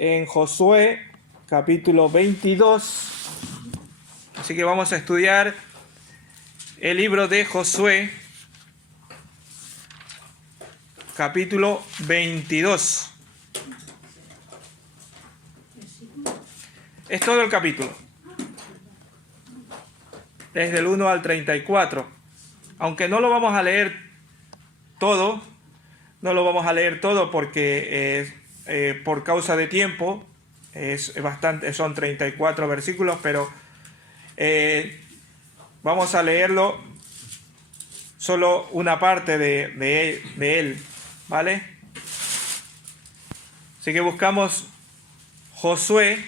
en Josué, capítulo 22. Así que vamos a estudiar el libro de Josué, capítulo 22. Es todo el capítulo, desde el 1 al 34. Aunque no lo vamos a leer todo, porque por causa de tiempo son 34 versículos, pero vamos a leerlo solo una parte de él, ¿vale? Así que buscamos Josué,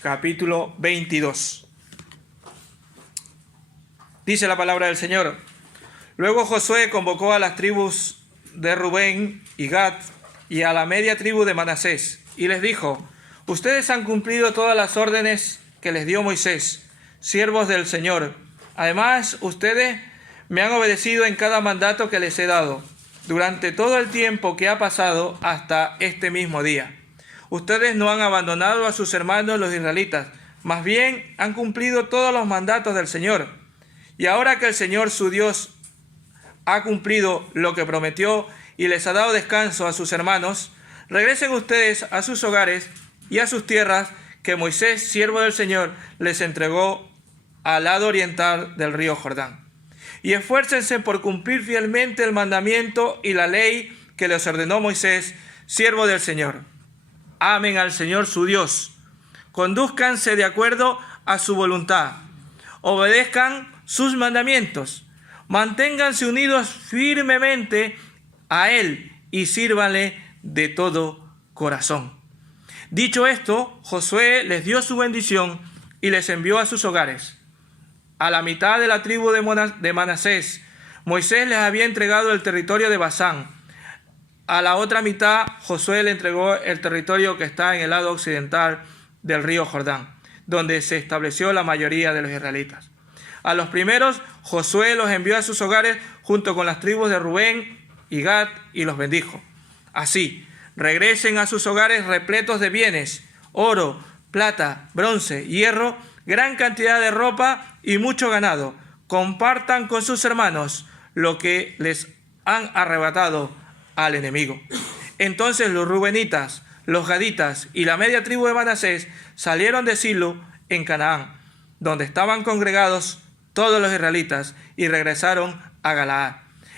capítulo 22. Dice la palabra del Señor: Luego Josué convocó a las tribus de Rubén y Gad y a la media tribu de Manasés, y les dijo: Ustedes han cumplido todas las órdenes que les dio Moisés, siervos del Señor. Además, ustedes me han obedecido en cada mandato que les he dado, durante todo el tiempo que ha pasado hasta este mismo día. Ustedes no han abandonado a sus hermanos los israelitas, más bien han cumplido todos los mandatos del Señor. Y ahora que el Señor su Dios ha cumplido lo que prometió y les ha dado descanso a sus hermanos, regresen ustedes a sus hogares y a sus tierras que Moisés, siervo del Señor, les entregó al lado oriental del río Jordán. Y esfuércense por cumplir fielmente el mandamiento y la ley que les ordenó Moisés, siervo del Señor. Amen al Señor su Dios. Condúzcanse de acuerdo a su voluntad. Obedezcan sus mandamientos. Manténganse unidos firmemente a Él y sírvanle de todo corazón. Dicho esto, Josué les dio su bendición y les envió a sus hogares. A la mitad de la tribu de Manasés, Moisés les había entregado el territorio de Basán. A la otra mitad, Josué le entregó el territorio que está en el lado occidental del río Jordán, donde se estableció la mayoría de los israelitas. A los primeros, Josué los envió a sus hogares junto con las tribus de Rubén y Gad y los bendijo. Así, regresen a sus hogares repletos de bienes, oro, plata, bronce, hierro, gran cantidad de ropa y mucho ganado. Compartan con sus hermanos lo que les han arrebatado al enemigo. Entonces los rubenitas, los gaditas y la media tribu de Manasés salieron de Silo en Canaán, donde estaban congregados todos los israelitas, y regresaron a Galaad,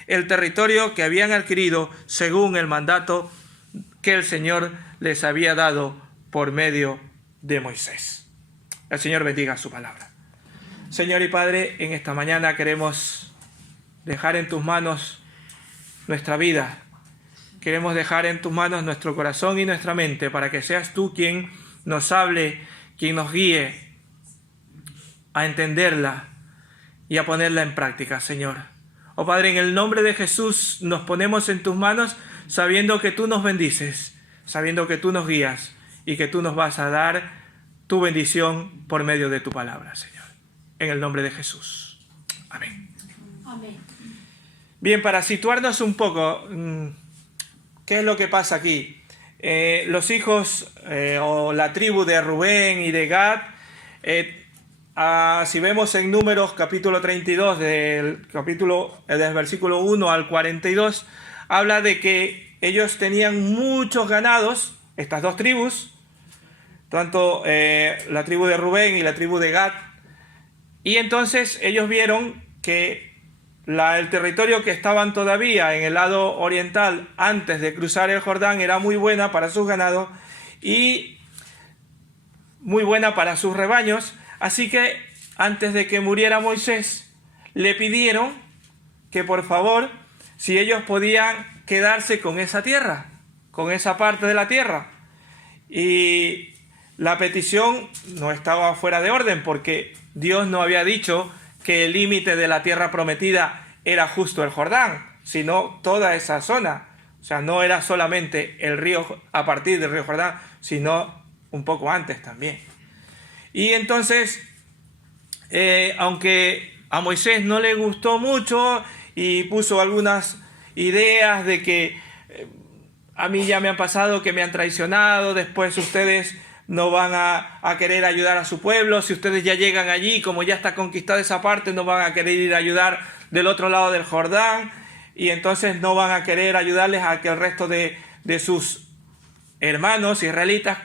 el territorio que habían adquirido según el mandato que el Señor les había dado por medio de Moisés. El Señor bendiga su palabra. Señor y Padre, en esta mañana queremos dejar en tus manos nuestra vida. Queremos dejar en tus manos nuestro corazón y nuestra mente para que seas tú quien nos hable, quien nos guíe a entenderla y a ponerla en práctica, Señor. Oh Padre, en el nombre de Jesús nos ponemos en tus manos, sabiendo que tú nos bendices, sabiendo que tú nos guías y que tú nos vas a dar tu bendición por medio de tu palabra, Señor. En el nombre de Jesús. Amén. Amén. Bien, para situarnos un poco, ¿qué es lo que pasa aquí? Los hijos o la tribu de Rubén y de Gad, si vemos en Números capítulo 32, del versículo 1 al 42, habla de que ellos tenían muchos ganados, estas dos tribus, tanto la tribu de Rubén y la tribu de Gad, y entonces ellos vieron que el territorio que estaban todavía en el lado oriental antes de cruzar el Jordán era muy buena para sus ganados y muy buena para sus rebaños. Así que antes de que muriera Moisés, le pidieron que por favor, si ellos podían quedarse con esa tierra, con esa parte de la tierra. Y la petición no estaba fuera de orden, porque Dios no había dicho que el límite de la tierra prometida era justo el Jordán, sino toda esa zona. O sea, no era solamente el río a partir del río Jordán, sino un poco antes también. Y entonces, aunque a Moisés no le gustó mucho y puso algunas ideas de que a mí ya me ha pasado que me han traicionado, después ustedes no van a querer ayudar a su pueblo, si ustedes ya llegan allí, como ya está conquistada esa parte, no van a querer ir a ayudar del otro lado del Jordán, y entonces no van a querer ayudarles a que el resto de sus hermanos israelitas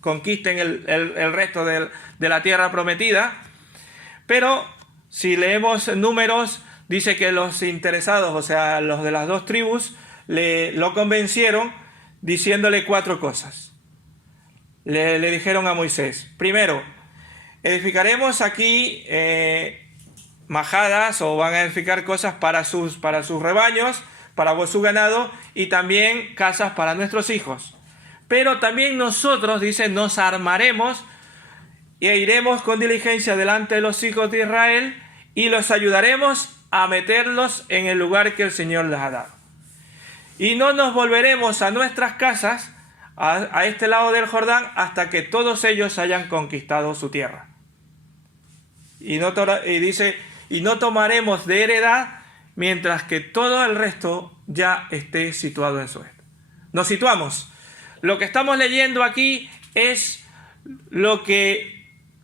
conquisten el resto de la tierra prometida. Pero si leemos Números, dice que los interesados, o sea, los de las dos tribus, lo convencieron diciéndole 4 cosas. Le dijeron a Moisés: primero, edificaremos aquí majadas, o van a edificar cosas para sus rebaños, para su ganado, y también casas para nuestros hijos. Pero también nosotros, dice, nos armaremos e iremos con diligencia delante de los hijos de Israel y los ayudaremos a meterlos en el lugar que el Señor les ha dado. Y no nos volveremos a nuestras casas, a este lado del Jordán, hasta que todos ellos hayan conquistado su tierra. Y dice, y no tomaremos de heredad mientras que todo el resto ya esté situado en su heredad. Nos situamos. Lo que estamos leyendo aquí es lo que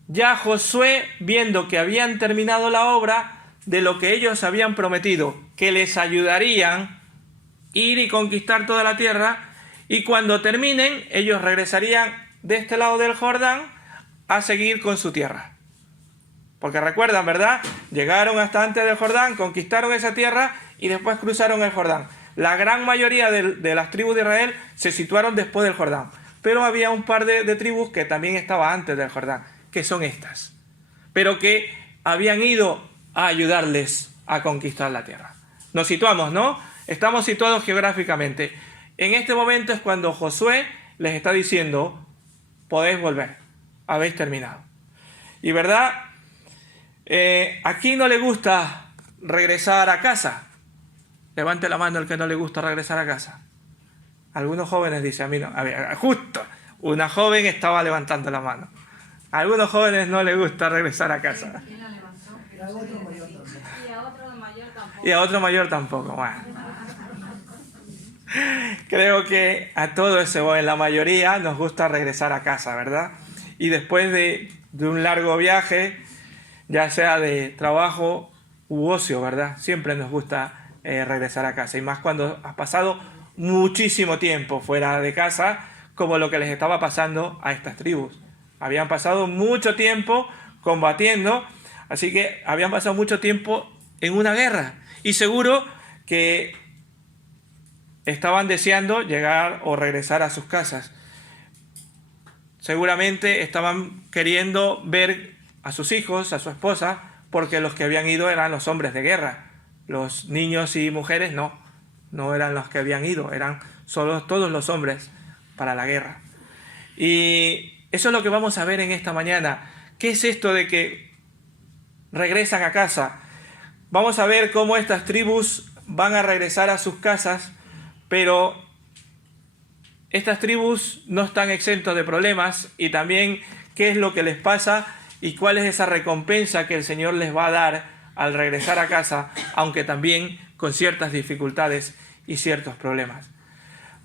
ya Josué, viendo que habían terminado la obra, de lo que ellos habían prometido, que les ayudarían ir y conquistar toda la tierra, y cuando terminen, ellos regresarían de este lado del Jordán a seguir con su tierra. Porque recuerdan, ¿verdad? Llegaron hasta antes del Jordán, conquistaron esa tierra y después cruzaron el Jordán. La gran mayoría de las tribus de Israel se situaron después del Jordán. Pero había un par de tribus que también estaban antes del Jordán, que son estas. Pero que habían ido a ayudarles a conquistar la tierra. Nos situamos, ¿no? Estamos situados geográficamente. En este momento es cuando Josué les está diciendo: podéis volver, habéis terminado. Y verdad, ¿a quién no le gusta regresar a casa? Levante la mano el que no le gusta regresar a casa. Algunos jóvenes dicen: a mí no. A ver, justo, una joven estaba levantando la mano. A algunos jóvenes no les gusta regresar a casa. ¿Quién la levantó? Y a otro mayor también. Y a otro mayor tampoco. Y a otro mayor tampoco. Bueno. Creo que a todos, o en la mayoría, nos gusta regresar a casa, ¿verdad? Y después de un largo viaje, ya sea de trabajo u ocio, ¿verdad? Siempre nos gusta regresar a casa. Y más cuando has pasado muchísimo tiempo fuera de casa, como lo que les estaba pasando a estas tribus. Habían pasado mucho tiempo combatiendo, así que habían pasado mucho tiempo en una guerra. Y seguro que estaban deseando llegar o regresar a sus casas. Seguramente estaban queriendo ver a sus hijos, a su esposa, porque los que habían ido eran los hombres de guerra. Los niños y mujeres no eran los que habían ido, eran solo todos los hombres para la guerra. Y eso es lo que vamos a ver en esta mañana. ¿Qué es esto de que regresan a casa? Vamos a ver cómo estas tribus van a regresar a sus casas, pero estas tribus no están exentos de problemas, y también qué es lo que les pasa y cuál es esa recompensa que el Señor les va a dar al regresar a casa, aunque también con ciertas dificultades y ciertos problemas.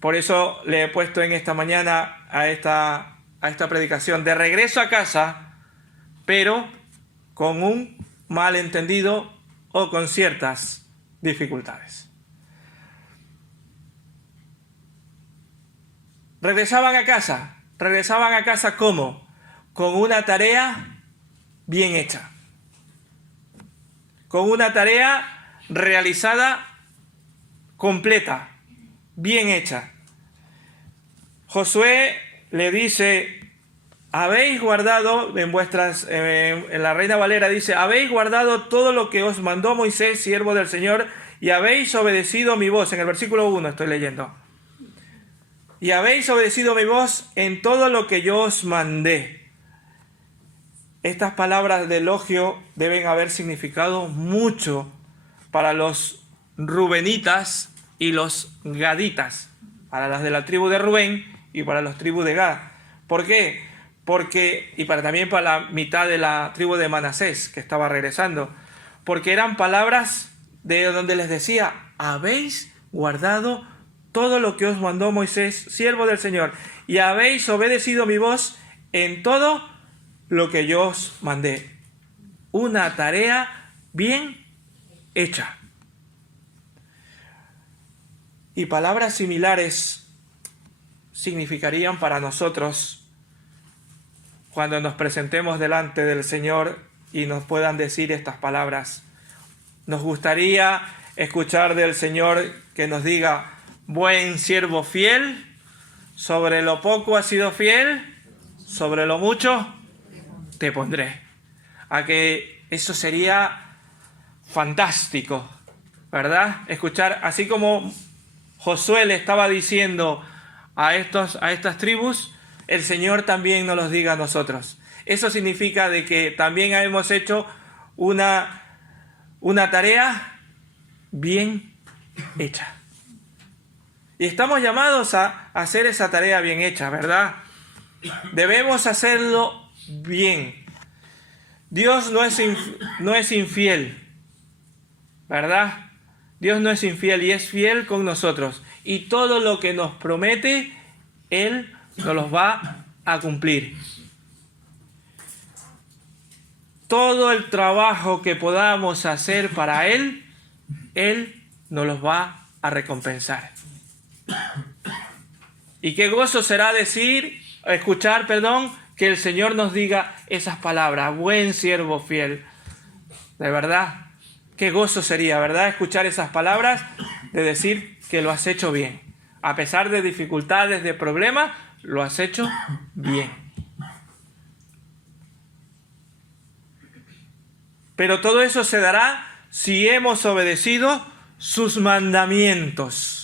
Por eso le he puesto en esta mañana a esta predicación: de regreso a casa, pero con un malentendido o con ciertas dificultades. Regresaban a casa ¿cómo? Con una tarea bien hecha, con una tarea realizada completa, bien hecha. Josué le dice: habéis guardado, en la Reina Valera dice: habéis guardado todo lo que os mandó Moisés, siervo del Señor, y habéis obedecido mi voz. En el versículo 1 estoy leyendo. Y habéis obedecido mi voz en todo lo que yo os mandé. Estas palabras de elogio deben haber significado mucho para los rubenitas y los gaditas, para las de la tribu de Rubén y para las tribus de Gad. ¿Por qué? Y también para la mitad de la tribu de Manasés, que estaba regresando. Porque eran palabras de donde les decía: habéis guardado todo lo que os mandó Moisés, siervo del Señor, y habéis obedecido mi voz en todo lo que yo os mandé. Una tarea bien hecha. Y palabras similares significarían para nosotros cuando nos presentemos delante del Señor y nos puedan decir estas palabras. Nos gustaría escuchar del Señor que nos diga: buen siervo fiel, sobre lo poco has sido fiel, sobre lo mucho te pondré. A que eso sería fantástico, ¿verdad? Escuchar, así como Josué le estaba diciendo a estas tribus, el Señor también nos los diga a nosotros. Eso significa de que también hemos hecho una tarea bien hecha. Y estamos llamados a hacer esa tarea bien hecha, ¿verdad? Debemos hacerlo bien. Dios no es infiel, ¿verdad? Dios no es infiel y es fiel con nosotros. Y todo lo que nos promete, Él nos los va a cumplir. Todo el trabajo que podamos hacer para Él, Él nos los va a recompensar. Y qué gozo será escuchar, que el Señor nos diga esas palabras: buen siervo fiel. De verdad, qué gozo sería, ¿verdad? Escuchar esas palabras de decir que lo has hecho bien. A pesar de dificultades, de problemas, lo has hecho bien. Pero todo eso se dará si hemos obedecido sus mandamientos.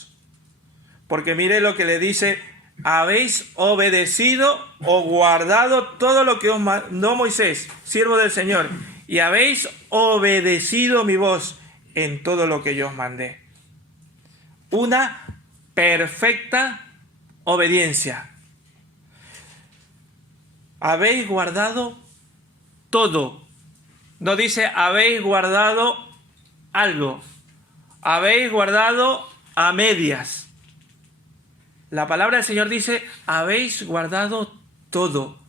Porque mire lo que le dice: habéis obedecido o guardado todo lo que os mandó Moisés, siervo del Señor, y habéis obedecido mi voz en todo lo que yo os mandé. Una perfecta obediencia. Habéis guardado todo. No dice habéis guardado algo. Habéis guardado a medias. La palabra del Señor dice: habéis guardado todo.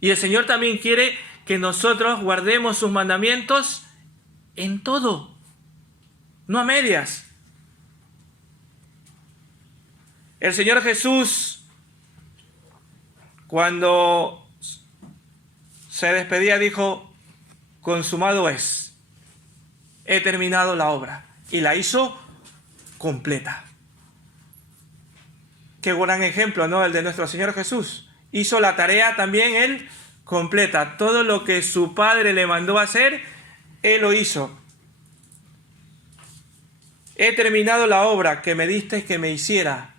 Y el Señor también quiere que nosotros guardemos sus mandamientos en todo, no a medias. El Señor Jesús, cuando se despedía, dijo: consumado es, he terminado la obra. Y la hizo completa. Qué gran ejemplo, ¿no? El de nuestro Señor Jesús. Hizo la tarea también Él completa. Todo lo que su Padre le mandó a hacer, Él lo hizo. He terminado la obra que me diste que me hiciera,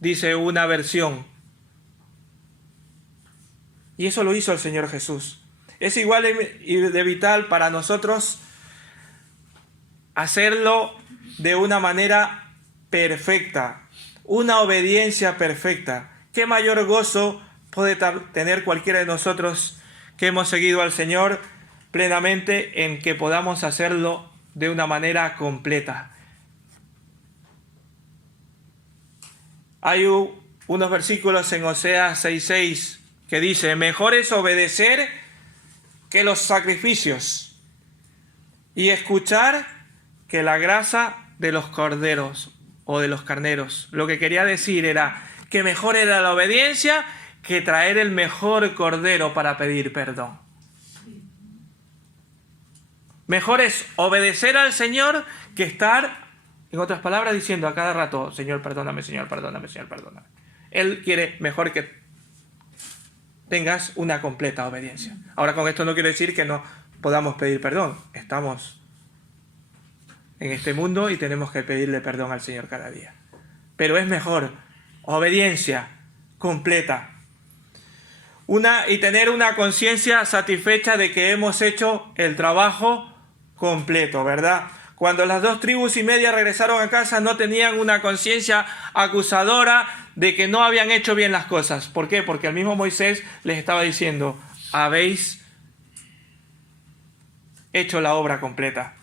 dice una versión. Y eso lo hizo el Señor Jesús. Es igual de vital para nosotros hacerlo de una manera perfecta. Una obediencia perfecta. ¿Qué mayor gozo puede tener cualquiera de nosotros que hemos seguido al Señor plenamente en que podamos hacerlo de una manera completa? Hay unos versículos en Oseas 6:6 que dice: mejor es obedecer que los sacrificios y escuchar que la grasa de los corderos o de los carneros. Lo que quería decir era que mejor era la obediencia que traer el mejor cordero para pedir perdón. Mejor es obedecer al Señor que estar, en otras palabras, diciendo a cada rato: Señor, perdóname, Señor, perdóname, Señor, perdóname. Él quiere mejor que tengas una completa obediencia. Ahora, con esto no quiero decir que no podamos pedir perdón. Estamos en este mundo y tenemos que pedirle perdón al Señor cada día. Pero es mejor obediencia completa. Y tener una conciencia satisfecha de que hemos hecho el trabajo completo, ¿verdad? Cuando las 2 tribus y media regresaron a casa, no tenían una conciencia acusadora de que no habían hecho bien las cosas. ¿Por qué? Porque el mismo Moisés les estaba diciendo: habéis hecho la obra completa.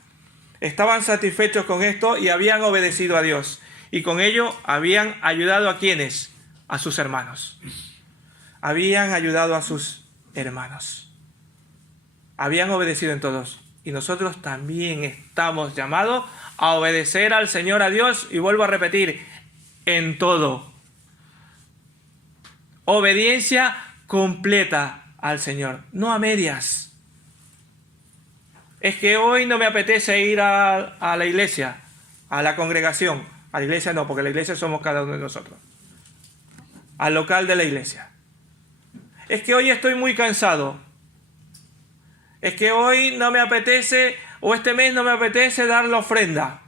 Estaban satisfechos con esto y habían obedecido a Dios. y con ello habían ayudado a quienes, a sus hermanos. Habían ayudado a sus hermanos. Habían obedecido en todos. Y nosotros también estamos llamados a obedecer al Señor, a Dios, y vuelvo a repetir, en todo. Obediencia completa al Señor, no a medias. Es que hoy no me apetece ir a la iglesia, a la congregación. A la iglesia no, porque la iglesia somos cada uno de nosotros. Al local de la iglesia. Es que hoy estoy muy cansado. Es que hoy no me apetece, o este mes no me apetece dar la ofrenda.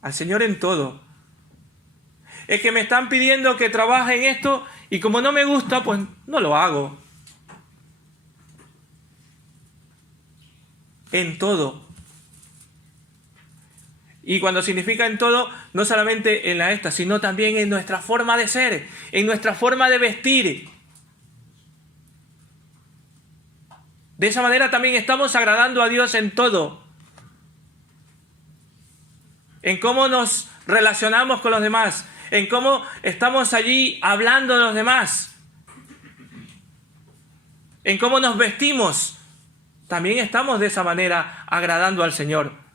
Al Señor en todo. Es que me están pidiendo que trabaje en esto y como no me gusta, pues no lo hago. En todo. Y cuando significa en todo, no solamente en la esta, sino también en nuestra forma de ser, en nuestra forma de vestir. De esa manera también estamos agradando a Dios en todo. En cómo nos relacionamos con los demás, en cómo estamos allí hablando de los demás, en cómo nos vestimos. También estamos de esa manera agradando al Señor.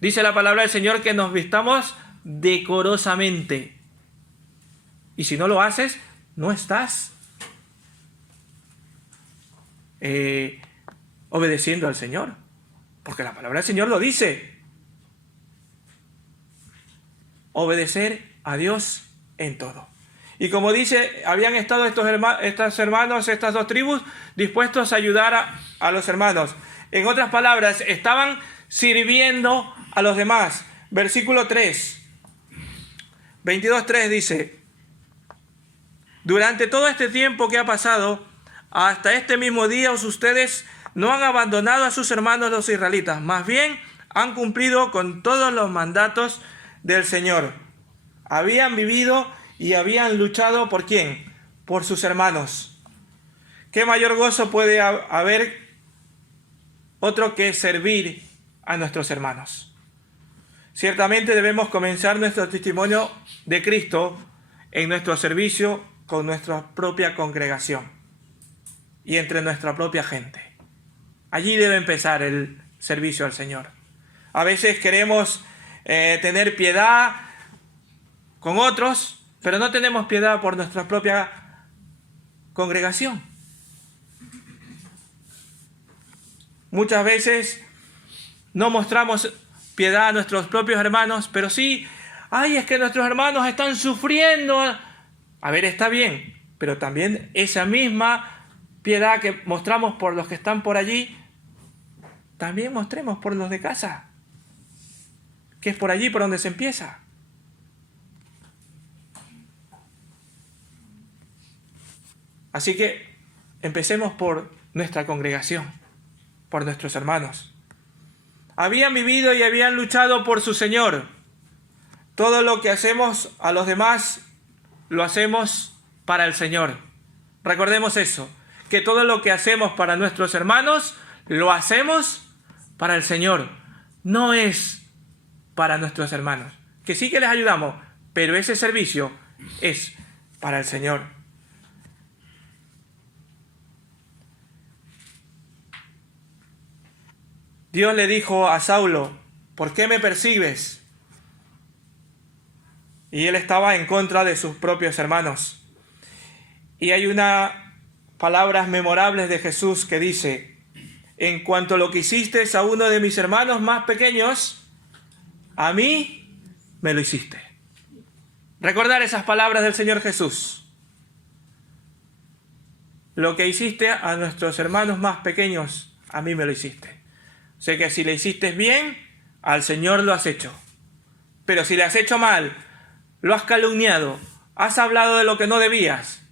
Dice la palabra del Señor que nos vistamos decorosamente. Y si no lo haces, no estás obedeciendo al Señor. Porque la palabra del Señor lo dice. Obedecer a Dios en todo. Y como dice, habían estado estos hermanos, estas dos tribus, dispuestos a ayudar a los hermanos. En otras palabras, estaban sirviendo a los demás. Versículo 3. 22:3 dice: durante todo este tiempo que ha pasado, hasta este mismo día ustedes no han abandonado a sus hermanos los israelitas, más bien han cumplido con todos los mandatos del Señor. Habían vivido y habían luchado ¿por quién? Por sus hermanos. ¿Qué mayor gozo puede haber otro que servir a nuestros hermanos? Ciertamente debemos comenzar nuestro testimonio de Cristo en nuestro servicio con nuestra propia congregación y entre nuestra propia gente. Allí debe empezar el servicio al Señor. A veces queremos tener piedad con otros, pero no tenemos piedad por nuestra propia congregación. Muchas veces no mostramos piedad a nuestros propios hermanos, pero sí, ay, es que nuestros hermanos están sufriendo. A ver, está bien, pero también esa misma piedad que mostramos por los que están por allí, también mostremos por los de casa, que es por allí por donde se empieza. Así que empecemos por nuestra congregación, por nuestros hermanos. Habían vivido y habían luchado por su Señor. Todo lo que hacemos a los demás, lo hacemos para el Señor. Recordemos eso, que todo lo que hacemos para nuestros hermanos, lo hacemos para el Señor. No es para nuestros hermanos. Que sí que les ayudamos, pero ese servicio es para el Señor. Dios le dijo a Saulo: ¿por qué me persigues? Y él estaba en contra de sus propios hermanos. Y hay unas palabras memorables de Jesús que dice: en cuanto a lo que hiciste a uno de mis hermanos más pequeños, a mí me lo hiciste. Recordar esas palabras del Señor Jesús. Lo que hiciste a nuestros hermanos más pequeños, a mí me lo hiciste. Sé que si le hiciste bien, al Señor lo has hecho. Pero si le has hecho mal, lo has calumniado, has hablado de lo que no debías,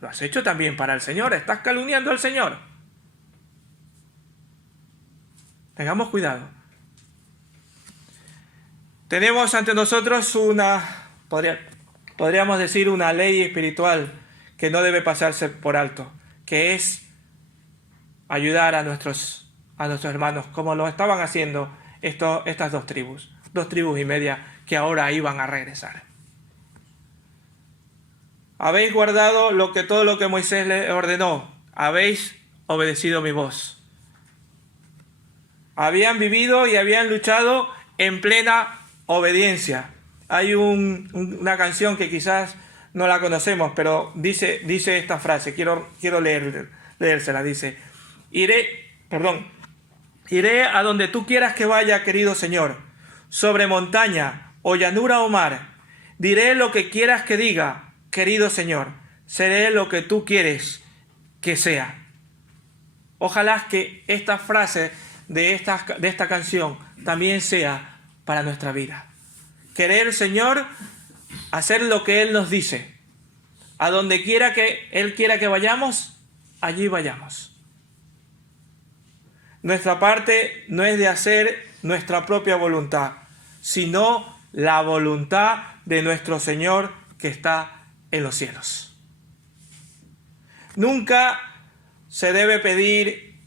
lo has hecho también para el Señor, estás calumniando al Señor. Tengamos cuidado. Tenemos ante nosotros podríamos decir, una ley espiritual que no debe pasarse por alto, que es ayudar a nuestros hermanos, como lo estaban haciendo estas 2,5 tribus que ahora iban a regresar. Habéis guardado todo lo que Moisés les ordenó, habéis obedecido mi voz. Habían vivido y habían luchado en plena obediencia. Hay una canción que quizás no la conocemos, pero dice esta frase, quiero leérsela, dice: Iré a donde tú quieras que vaya, querido Señor, sobre montaña o llanura o mar. Diré lo que quieras que diga, querido Señor, seré lo que tú quieres que sea. Ojalá que esta frase de esta canción también sea para nuestra vida. Querer, Señor, hacer lo que Él nos dice. A donde quiera que Él quiera que vayamos, allí vayamos. Nuestra parte no es de hacer nuestra propia voluntad, sino la voluntad de nuestro Señor que está en los cielos. Nunca se debe pedir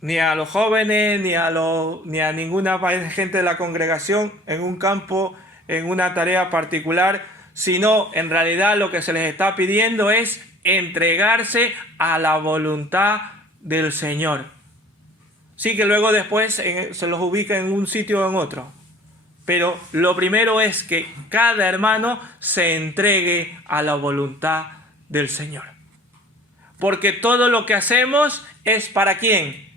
ni a los jóvenes, ni a ninguna gente de la congregación en un campo, en una tarea particular, sino en realidad lo que se les está pidiendo es entregarse a la voluntad del Señor. Sí, que luego después se los ubica en un sitio o en otro, pero lo primero es que cada hermano se entregue a la voluntad del Señor. Porque todo lo que hacemos es ¿para quién?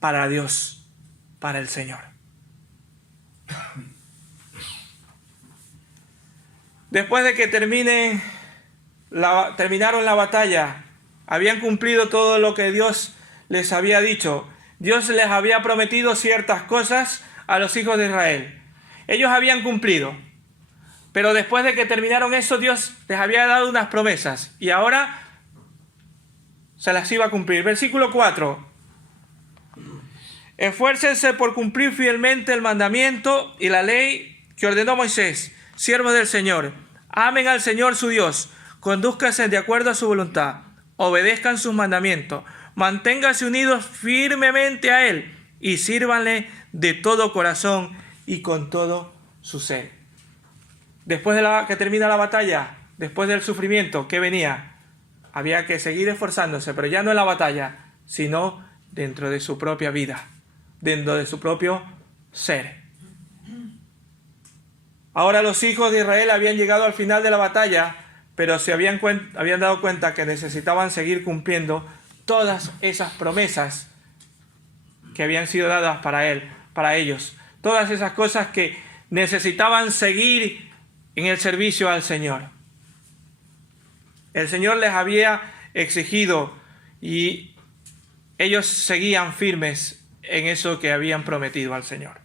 Para Dios, para el Señor. Después de que terminaron la batalla, habían cumplido todo lo que Dios les había dicho. Dios les había prometido ciertas cosas a los hijos de Israel. Ellos habían cumplido. Pero después de que terminaron eso, Dios les había dado unas promesas. Y ahora se las iba a cumplir. Versículo 4. Esfuércense por cumplir fielmente el mandamiento y la ley que ordenó Moisés, siervo del Señor. Amen al Señor su Dios, condúzcanse de acuerdo a su voluntad, obedezcan sus mandamientos, manténganse unidos firmemente a Él y sírvanle de todo corazón y con todo su ser. Después de que termina la batalla, después del sufrimiento que venía, había que seguir esforzándose, pero ya no en la batalla, sino dentro de su propia vida, dentro de su propio ser. Ahora los hijos de Israel habían llegado al final de la batalla, pero se habían dado cuenta que necesitaban seguir cumpliendo todas esas promesas que habían sido dadas para ellos. Todas esas cosas que necesitaban seguir en el servicio al Señor. El Señor les había exigido y ellos seguían firmes en eso que habían prometido al Señor.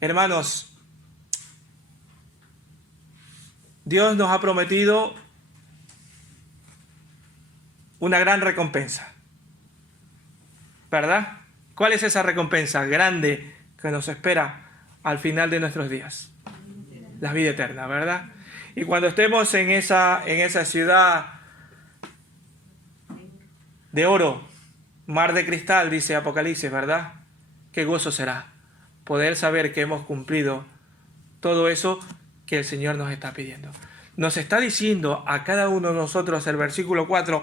Hermanos, Dios nos ha prometido una gran recompensa, ¿verdad? ¿Cuál es esa recompensa grande que nos espera al final de nuestros días? La vida eterna, ¿verdad? Y cuando estemos en esa ciudad de oro, mar de cristal, dice Apocalipsis, ¿verdad? Qué gozo será poder saber que hemos cumplido todo eso que el Señor nos está pidiendo. Nos está diciendo a cada uno de nosotros el versículo 4,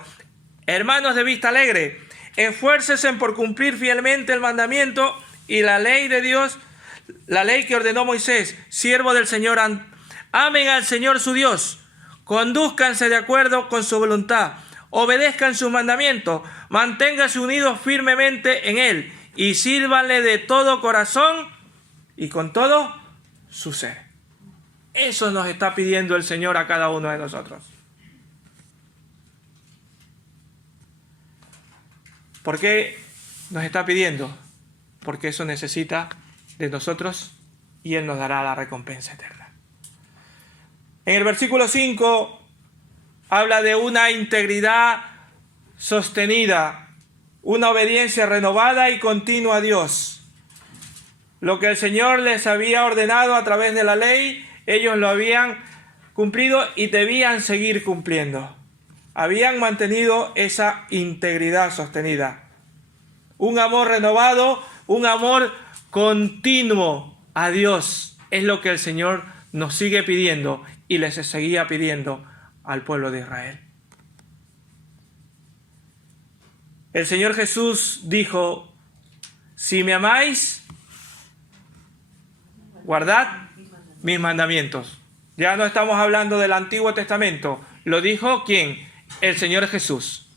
hermanos de vista alegre, esfuércense por cumplir fielmente el mandamiento y la ley de Dios, la ley que ordenó Moisés, siervo del Señor. Amen al Señor su Dios, condúzcanse de acuerdo con su voluntad, obedezcan sus mandamientos, manténganse unidos firmemente en Él y sírvanle de todo corazón y con todo su ser. Eso nos está pidiendo el Señor a cada uno de nosotros. ¿Por qué nos está pidiendo? Porque eso necesita de nosotros y Él nos dará la recompensa eterna. En el versículo 5 habla de una integridad sostenida, una obediencia renovada y continua a Dios. Lo que el Señor les había ordenado a través de la ley, ellos lo habían cumplido y debían seguir cumpliendo. habían mantenido esa integridad sostenida. Un amor renovado, un amor continuo a Dios es lo que el Señor nos sigue pidiendo y les seguía pidiendo al pueblo de Israel. El Señor Jesús dijo: si me amáis, guardad mis mandamientos. Ya no estamos hablando del Antiguo Testamento. ¿Lo dijo quién? El Señor Jesús.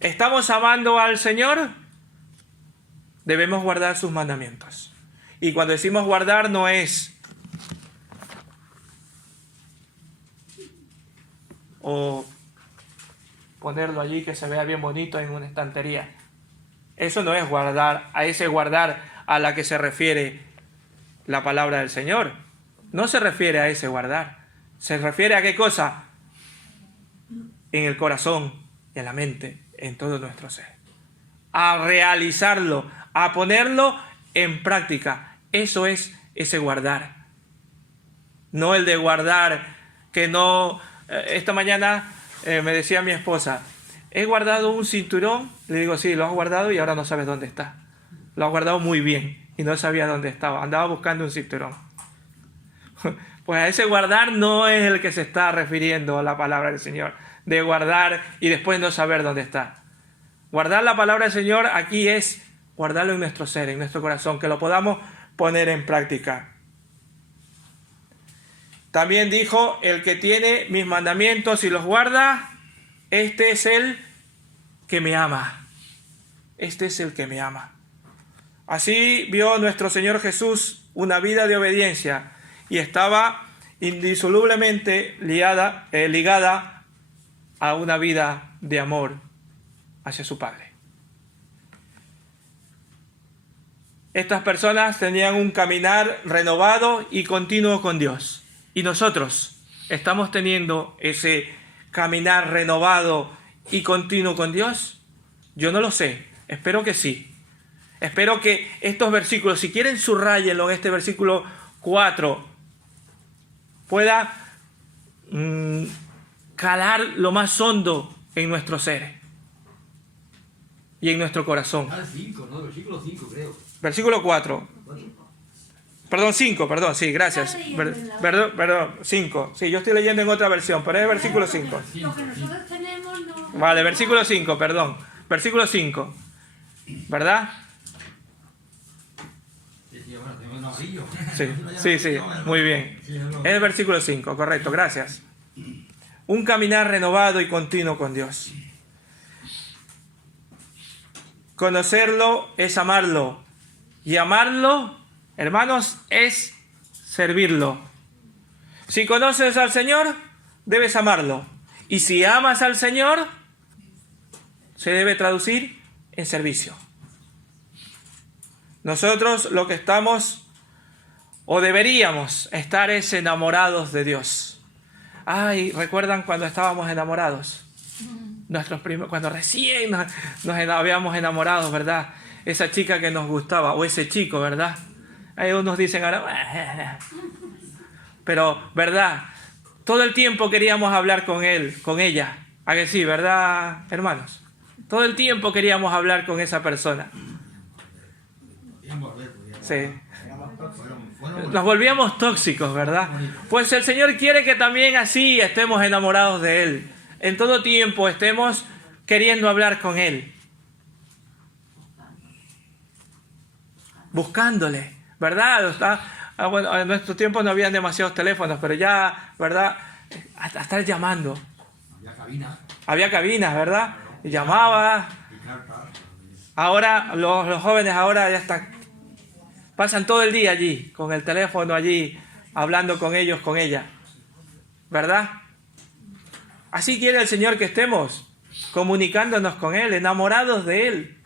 ¿Estamos amando al Señor? Debemos guardar sus mandamientos. Y cuando decimos guardar, no es o ponerlo allí que se vea bien bonito en una estantería. Eso no es guardar, a ese guardar a la que se refiere la palabra del Señor. No se refiere a ese guardar. ¿Se refiere a qué cosa? En el corazón, en la mente, en todo nuestro ser. A realizarlo, a ponerlo en práctica. Eso es ese guardar. No el de guardar que no... Esta mañana me decía mi esposa: he guardado un cinturón. Le digo: sí, lo has guardado y ahora no sabes dónde está. Lo has guardado muy bien y no sabía dónde estaba. Andaba buscando un cinturón. Pues a ese guardar no es el que se está refiriendo a la palabra del Señor, de guardar y después no saber dónde está. Guardar la palabra del Señor aquí es guardarlo en nuestro ser, en nuestro corazón, que lo podamos poner en práctica. También dijo: el que tiene mis mandamientos y los guarda, este es el que me ama. Este es el que me ama. Así vio nuestro Señor Jesús una vida de obediencia y estaba indisolublemente ligada a una vida de amor hacia su Padre. Estas personas tenían un caminar renovado y continuo con Dios. Y nosotros estamos teniendo ese caminar renovado y continuo con Dios. Yo no lo sé, espero que sí. Espero que estos versículos, si quieren subrayenlo en este versículo 4, pueda calar lo más hondo en nuestro ser y en nuestro corazón. Al 5, ¿no? Versículo 5, creo. Versículo 4. Perdón, 5, perdón, sí, gracias. Perdón, 5. Sí, yo estoy leyendo en otra versión, pero es versículo 5. Lo que nosotros tenemos no... Vale, versículo 5, perdón. Versículo 5. ¿Verdad? Sí, muy bien. Es el versículo 5, correcto, gracias. Un caminar renovado y continuo con Dios. Conocerlo es amarlo. Y amarlo, hermanos, es servirlo. Si conoces al Señor, debes amarlo. Y si amas al Señor, se debe traducir en servicio. Nosotros lo que estamos o deberíamos estar es enamorados de Dios. Ay, ¿recuerdan cuando estábamos enamorados? Cuando recién nos habíamos enamorado, ¿verdad? Esa chica que nos gustaba, o ese chico, ¿verdad? Hay unos dicen ahora, pero, ¿verdad? Todo el tiempo queríamos hablar con él, con ella. ¿A que sí, verdad, hermanos? Todo el tiempo queríamos hablar con esa persona. Sí. Nos volvíamos tóxicos, ¿verdad? Pues el Señor quiere que también así estemos enamorados de Él. En todo tiempo estemos queriendo hablar con Él. Buscándole, ¿verdad? Bueno, en nuestro tiempo no habían demasiados teléfonos, pero ya, ¿verdad? Hasta estar llamando. Había cabinas, ¿verdad? Y llamaba. Ahora, los jóvenes ahora ya están... Pasan todo el día allí, con el teléfono allí, hablando con ellos, con ella. ¿Verdad? Así quiere el Señor que estemos, comunicándonos con Él, enamorados de Él.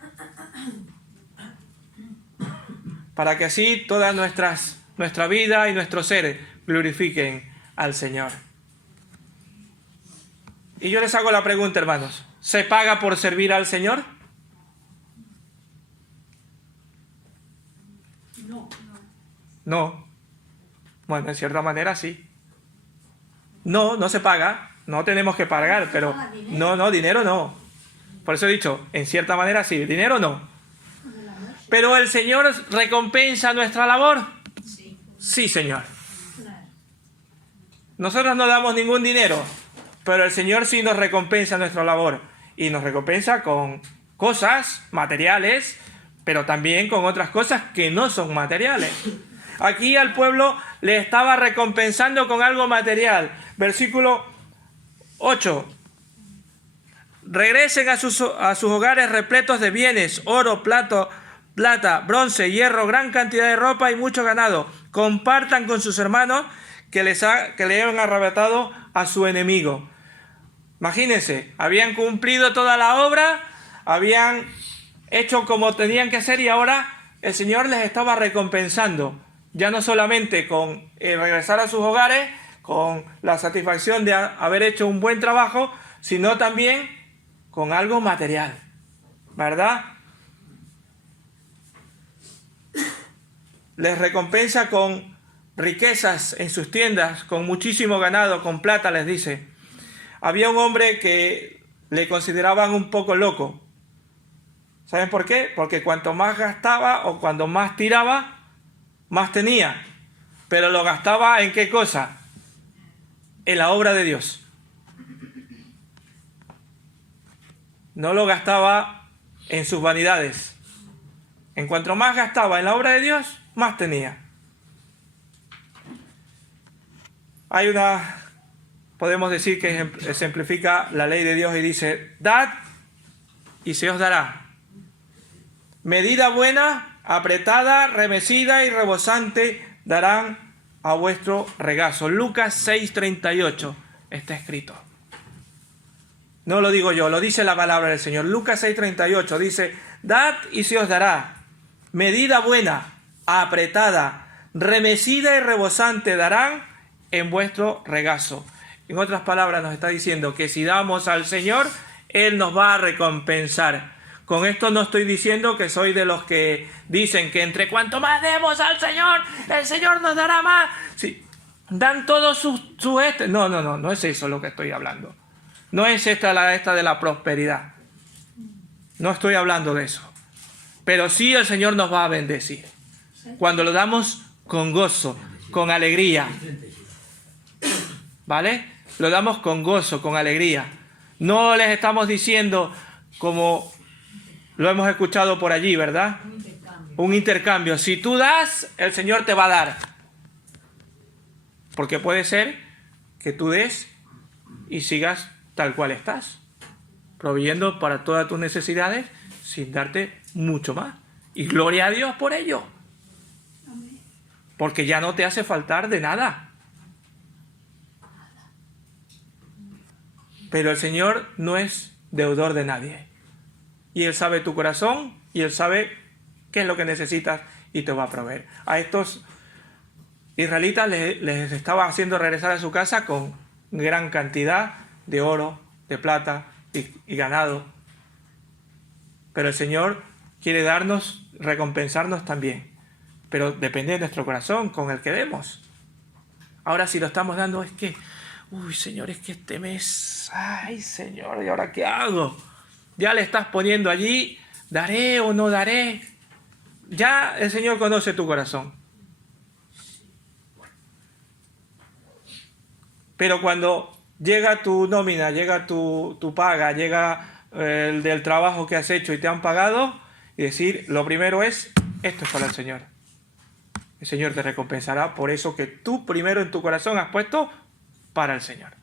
Para que así toda nuestra vida y nuestro ser glorifiquen al Señor. Y yo les hago la pregunta, hermanos. ¿Se paga por servir al Señor? No. Bueno, en cierta manera sí. No se paga. no tenemos que pagar, pero no, dinero no. Por eso he dicho, en cierta manera sí, dinero no. Pero el Señor recompensa nuestra labor. Sí, Señor. Nosotros no damos ningún dinero, pero el Señor sí nos recompensa nuestra labor. Y nos recompensa con cosas materiales, pero también con otras cosas que no son materiales. Aquí al pueblo le estaba recompensando con algo material. Versículo 8. Regresen a sus hogares repletos de bienes, oro, plata, bronce, hierro, gran cantidad de ropa y mucho ganado. Compartan con sus hermanos que le han arrebatado a su enemigo. Imagínense, habían cumplido toda la obra, habían hecho como tenían que hacer y ahora el Señor les estaba recompensando. Ya no solamente con regresar a sus hogares, con la satisfacción de haber hecho un buen trabajo, sino también con algo material, ¿verdad? Les recompensa con riquezas en sus tiendas, con muchísimo ganado, con plata, les dice. Había un hombre que le consideraban un poco loco. ¿Saben por qué? Porque cuanto más gastaba o cuando más tiraba, más tenía. Pero lo gastaba ¿en qué cosa? En la obra de Dios. No lo gastaba en sus vanidades. En cuanto más gastaba en la obra de Dios, más tenía. Hay podemos decir que ejemplifica la ley de Dios y dice, dad y se os dará. Medida buena, apretada, remecida y rebosante darán a vuestro regazo. Lucas 6:38 está escrito. No lo digo yo, lo dice la palabra del Señor. Lucas 6:38 dice, dad y se os dará. Medida buena, apretada, remecida y rebosante darán en vuestro regazo. En otras palabras nos está diciendo que si damos al Señor, Él nos va a recompensar. Con esto no estoy diciendo que soy de los que dicen que entre cuanto más demos al Señor, el Señor nos dará más. Sí, dan todo su No es eso lo que estoy hablando. No es esta de la prosperidad. No estoy hablando de eso. Pero sí el Señor nos va a bendecir. Cuando lo damos con gozo, con alegría. ¿Vale? Lo damos con gozo, con alegría. No les estamos diciendo como lo hemos escuchado por allí, ¿verdad? Un intercambio. Si tú das, el Señor te va a dar. Porque puede ser que tú des y sigas tal cual estás, proveyendo para todas tus necesidades sin darte mucho más. Y gloria a Dios por ello. Porque ya no te hace faltar de nada. Pero el Señor no es deudor de nadie. Y Él sabe tu corazón y Él sabe qué es lo que necesitas y te va a proveer. A estos israelitas les estaba haciendo regresar a su casa con gran cantidad de oro, de plata y ganado. Pero el Señor quiere recompensarnos también. Pero depende de nuestro corazón con el que demos. Ahora si lo estamos dando es que, uy Señor, es que este mes, ay Señor, ¿y ahora qué hago? Ya le estás poniendo allí, ¿daré o no daré? Ya el Señor conoce tu corazón. Pero cuando llega tu nómina, llega tu paga, llega el del trabajo que has hecho y te han pagado, y decir, lo primero es, esto es para el Señor. El Señor te recompensará por eso que tú primero en tu corazón has puesto para el Señor.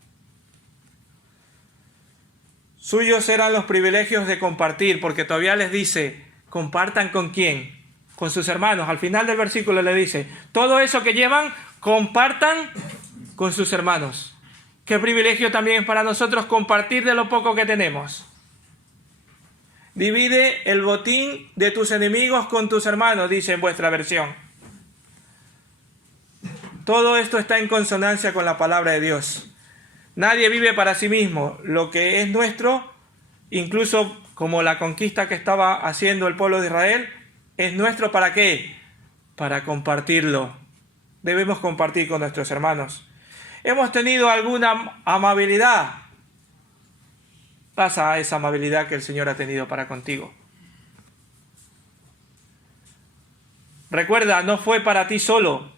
Suyos eran los privilegios de compartir, porque todavía les dice, compartan con quién, con sus hermanos. Al final del versículo le dice, todo eso que llevan, compartan con sus hermanos. Qué privilegio también para nosotros compartir de lo poco que tenemos. Divide el botín de tus enemigos con tus hermanos, dice en vuestra versión. Todo esto está en consonancia con la palabra de Dios. Nadie vive para sí mismo. Lo que es nuestro, incluso como la conquista que estaba haciendo el pueblo de Israel, es nuestro ¿para qué? Para compartirlo. Debemos compartir con nuestros hermanos. hemos tenido alguna amabilidad. Pasa esa amabilidad que el Señor ha tenido para contigo. Recuerda, no fue para ti solo.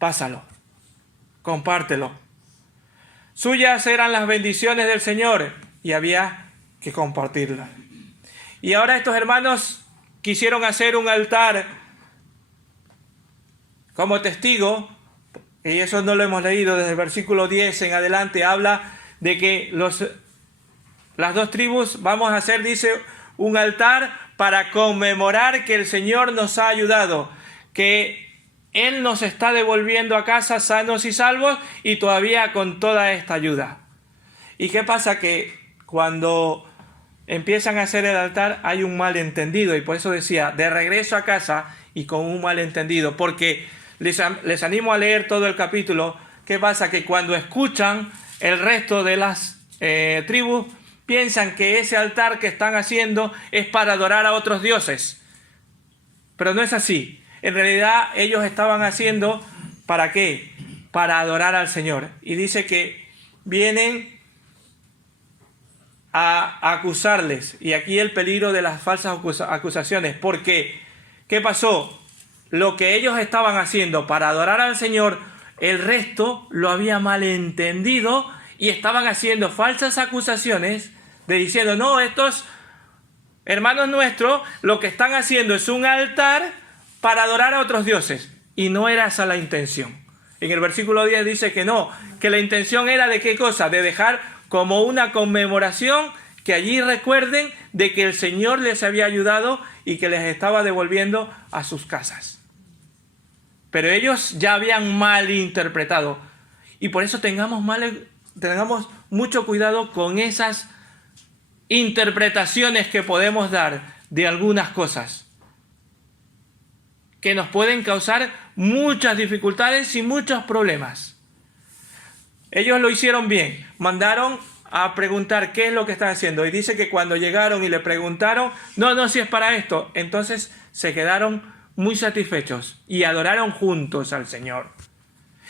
Pásalo. Compártelo. Suyas eran las bendiciones del Señor y había que compartirlas. Y ahora estos hermanos quisieron hacer un altar como testigo, y eso no lo hemos leído desde el versículo 10 en adelante, habla de que las dos tribus vamos a hacer, dice, un altar para conmemorar que el Señor nos ha ayudado, que Él nos está devolviendo a casa sanos y salvos y todavía con toda esta ayuda. ¿Y qué pasa? Que cuando empiezan a hacer el altar hay un malentendido, y por eso decía, de regreso a casa y con un malentendido, porque les animo a leer todo el capítulo. ¿Qué pasa? Que cuando escuchan el resto de las tribus, piensan que ese altar que están haciendo es para adorar a otros dioses. Pero no es así. En realidad ellos estaban haciendo, ¿para qué? Para adorar al Señor. Y dice que vienen a acusarles. Y aquí el peligro de las falsas acusaciones. Porque, ¿qué pasó? Lo que ellos estaban haciendo para adorar al Señor, el resto lo había malentendido y estaban haciendo falsas acusaciones de diciendo, no, estos hermanos nuestros lo que están haciendo es un altar para adorar a otros dioses. Y no era esa la intención. En el versículo 10 dice que no, que la intención era de qué cosa, de dejar como una conmemoración que allí recuerden de que el Señor les había ayudado y que les estaba devolviendo a sus casas. Pero ellos ya habían malinterpretado. Y por eso tengamos mucho cuidado con esas interpretaciones que podemos dar de algunas cosas, que nos pueden causar muchas dificultades y muchos problemas. Ellos lo hicieron bien, mandaron a preguntar qué es lo que están haciendo, y dice que cuando llegaron y le preguntaron, no, si es para esto, entonces se quedaron muy satisfechos y adoraron juntos al Señor.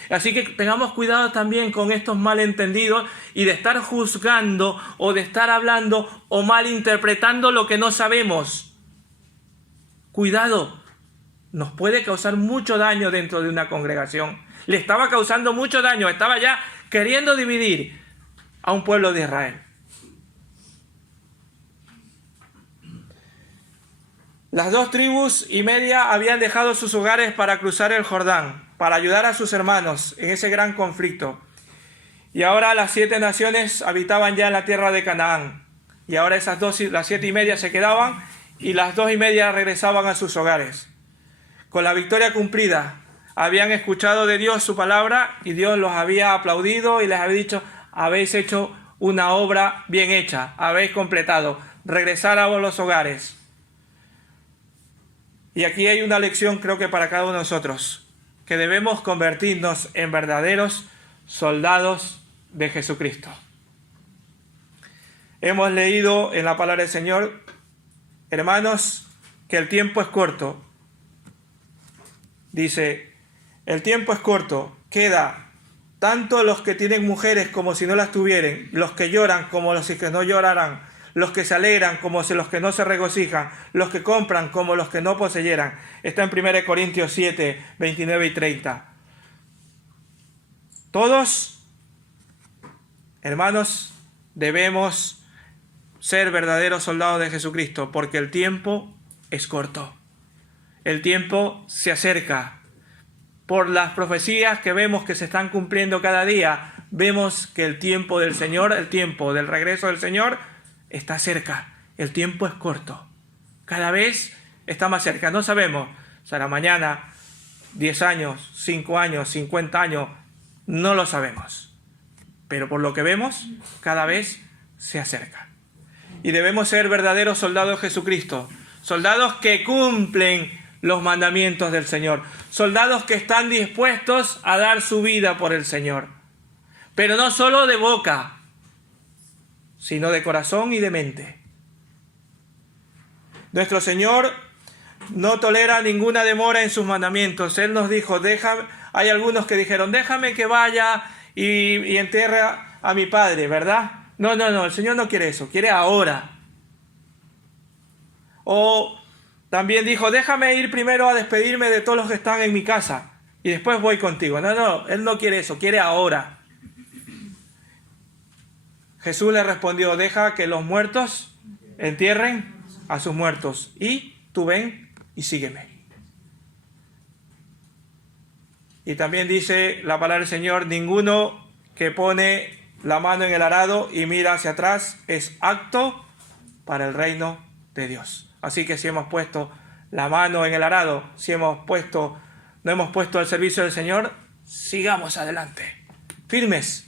Así que tengamos cuidado también con estos malentendidos y de estar juzgando o de estar hablando o malinterpretando lo que no sabemos. Cuidado, nos puede causar mucho daño dentro de una congregación. Le estaba causando mucho daño, estaba ya queriendo dividir a un pueblo de Israel. Las 2,5 tribus habían dejado sus hogares para cruzar el Jordán, para ayudar a sus hermanos en ese gran conflicto. Y ahora las 7 naciones habitaban ya en la tierra de Canaán. Y ahora las 7,5 se quedaban y las 2,5 regresaban a sus hogares. Con la victoria cumplida, habían escuchado de Dios su palabra y Dios los había aplaudido y les había dicho, habéis hecho una obra bien hecha, habéis completado, regresar a los hogares. Y aquí hay una lección, creo que para cada uno de nosotros, que debemos convertirnos en verdaderos soldados de Jesucristo. Hemos leído en la palabra del Señor, hermanos, que el tiempo es corto. Dice, el tiempo es corto, queda tanto los que tienen mujeres como si no las tuvieran, los que lloran como los que no llorarán, los que se alegran como los que no se regocijan, los que compran como los que no poseyeran. Está en 1 Corintios 7, 29 y 30. Todos, hermanos, debemos ser verdaderos soldados de Jesucristo, porque el tiempo es corto. El tiempo se acerca. Por las profecías que vemos que se están cumpliendo cada día, vemos que el tiempo del Señor, el tiempo del regreso del Señor, está cerca. El tiempo es corto. Cada vez está más cerca. No sabemos, será mañana, 10 años, 5 años, 50 años, no lo sabemos. Pero por lo que vemos, cada vez se acerca. Y debemos ser verdaderos soldados de Jesucristo. Soldados que cumplen los mandamientos del Señor. Soldados que están dispuestos a dar su vida por el Señor. Pero no solo de boca, sino de corazón y de mente. Nuestro Señor no tolera ninguna demora en sus mandamientos. Él nos dijo, hay algunos que dijeron, déjame que vaya y entierre a mi padre, ¿verdad? No, no, no, el Señor no quiere eso, quiere ahora. O también dijo, déjame ir primero a despedirme de todos los que están en mi casa y después voy contigo. No, no, Él no quiere eso, quiere ahora. Jesús le respondió, deja que los muertos entierren a sus muertos y tú ven y sígueme. Y también dice la palabra del Señor, ninguno que pone la mano en el arado y mira hacia atrás es apto para el reino de Dios. Así que si hemos puesto la mano en el arado, si no hemos puesto al servicio del Señor, sigamos adelante, firmes,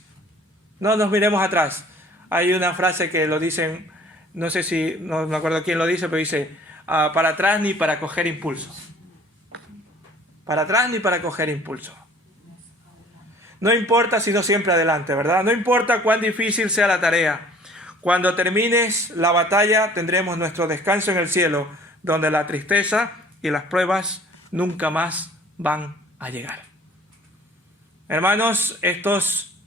no nos miremos atrás. Hay una frase que lo dicen, no sé si, no me acuerdo quién lo dice, pero dice, para atrás ni para coger impulso. Para atrás ni para coger impulso. No importa sino siempre adelante, ¿verdad? No importa cuán difícil sea la tarea. Cuando termines la batalla tendremos nuestro descanso en el cielo, donde la tristeza y las pruebas nunca más van a llegar. Hermanos, estos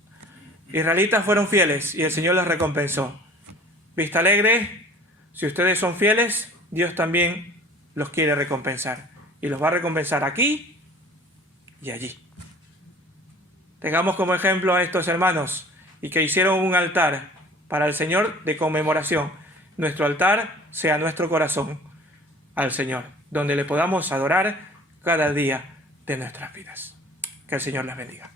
israelitas fueron fieles y el Señor les recompensó. Vista Alegre, si ustedes son fieles, Dios también los quiere recompensar. Y los va a recompensar aquí y allí. Tengamos como ejemplo a estos hermanos y que hicieron un altar para el Señor de conmemoración. Nuestro altar sea nuestro corazón al Señor, donde le podamos adorar cada día de nuestras vidas. Que el Señor les bendiga.